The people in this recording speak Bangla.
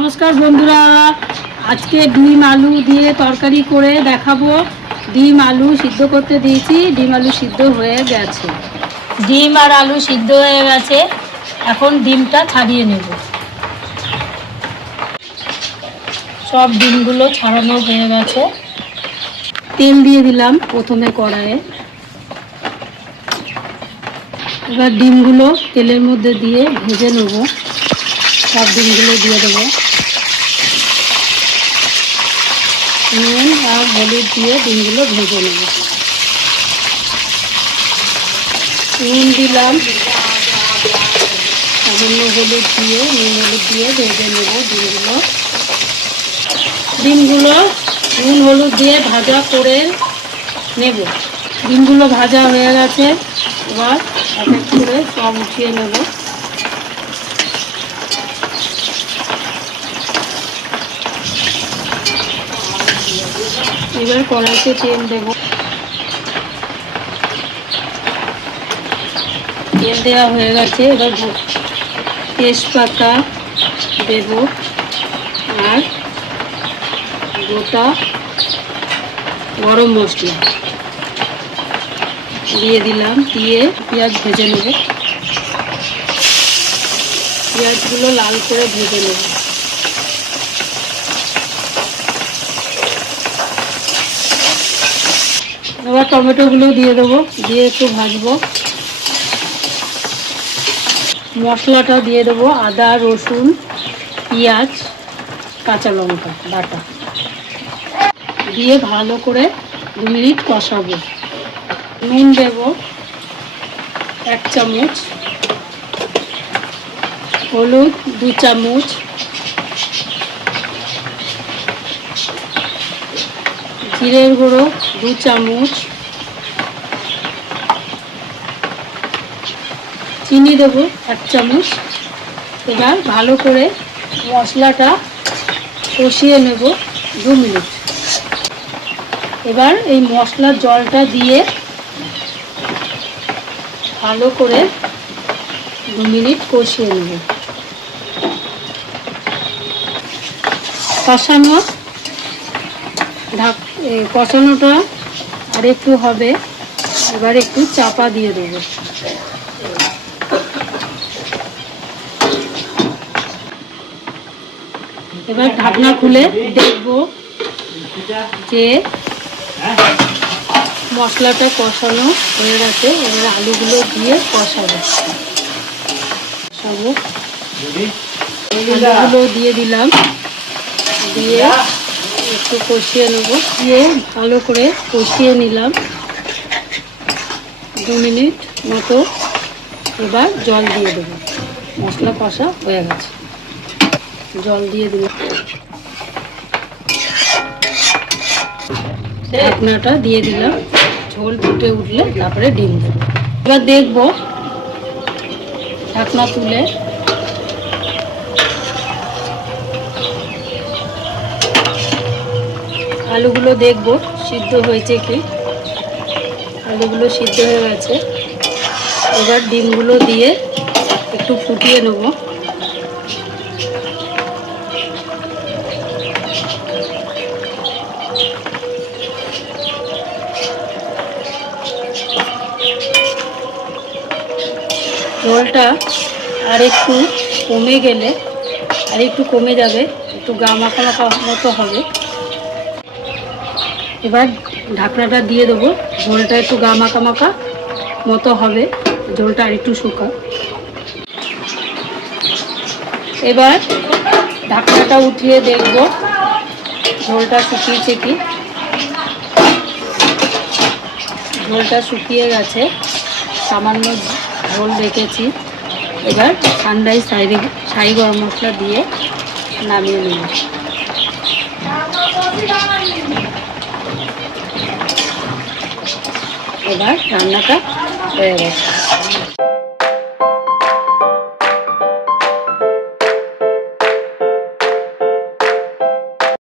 নমস্কার বন্ধুরা, আজকে ডিম আলু দিয়ে তরকারি করে দেখাবো। ডিম আলু সিদ্ধ করতে দিয়েছি, ডিম আলু সিদ্ধ হয়ে গেছে। ডিম আর আলু সিদ্ধ হয়ে গেছে, এখন ডিমটা ছাড়িয়ে নেব। সব ডিমগুলো ছাড়ানো হয়ে গেছে। তেল দিয়ে দিলাম প্রথমে কড়াইয়ে। এবার ডিমগুলো তেলের মধ্যে দিয়ে ভেজে নেব। সব ডিমগুলো দিয়ে দেবো। নুন আর হলুদ দিয়ে ডিমগুলো ভেজে নেব। নুন দিলাম, সামান্য হলুদ দিয়ে নুন হলুদ দিয়ে ভেজে নেব ডিমগুলো নুন হলুদ দিয়ে ভাজা করে নেব। ডিমগুলো ভাজা হয়ে গেছে, এবার এক এক করে সব উঠিয়ে নেব। এবার কড়াইতে তেল দেব। তেল দেওয়া হয়ে গেছে, এবার তেজপাতা দেব আর গোটা গরম মশলা দিয়ে দিলাম। দিয়ে পেঁয়াজ ভেজে নেব। পেঁয়াজগুলো লাল করে ভেজে নেব। এবার টমেটোগুলো দিয়ে দেবো, দিয়ে একটু ভাজবো। মশলাটা দিয়ে দেবো, আদা রসুন পেঁয়াজ কাঁচা লঙ্কা বাটা দিয়ে ভালো করে 2 মিনিট কষাবো। নুন দেব 1 চামচ, হলুদ 2 চামচ, জিরের গুঁড়ো 2 চামচ, চিনি দেব 1 চামচ। এবার ভালো করে মশলাটা কষিয়ে নেব 2 মিনিট। এবার এই মশলার জলটা দিয়ে ভালো করে 2 মিনিট কষিয়ে নেব। কষানোটা আর একটু হবে, এবার একটু চাপা দিয়ে দেব। এবার ঢাকনা খুলে দেখব যে মশলাটা কষানো হয়ে গেছে। এবার আলুগুলো দিয়ে কষাবো। আলুগুলো দিয়ে দিলাম, দিয়ে একটু কষিয়ে নেব। দিয়ে ভালো করে কষিয়ে নিলাম 2 মিনিট মতো। এবার জল দিয়ে দেবো। মশলা কষা হয়ে গেছে, জল দিয়ে দিলাম। ঢাকনাটা দিয়ে দিলাম, ঝোল ফুটে উঠলে তারপরে ডিম দেবো। এবার দেখবো, ঢাকনা তুলে আলুগুলো দেখবো সিদ্ধ হয়েছে কি। আলুগুলো সিদ্ধ হয়ে গেছে, এবার ডিমগুলো দিয়ে একটু ফুটিয়ে নেব। ঝোলটা আর একটু কমে গেলে, আর একটু কমে যাবে, একটু গা মাখা মাখা মতো হবে। এবার ঢাকনাটা দিয়ে দেবো। ঝোলটা একটু গা মাখা মাখা মতো হবে, ঝোলটা আর একটু শুকা। এবার ঢাকনাটা উঠিয়ে দেখব ঝোলটা শুকিয়েছে কি। ঝোলটা শুকিয়ে গেছে, সামান্য ঝোল রেখেছি। এবার ঠান্ডায় ছাই গরম মশলা দিয়ে নামিয়ে নেব। এবার রান্নাটা হয়ে গেছে।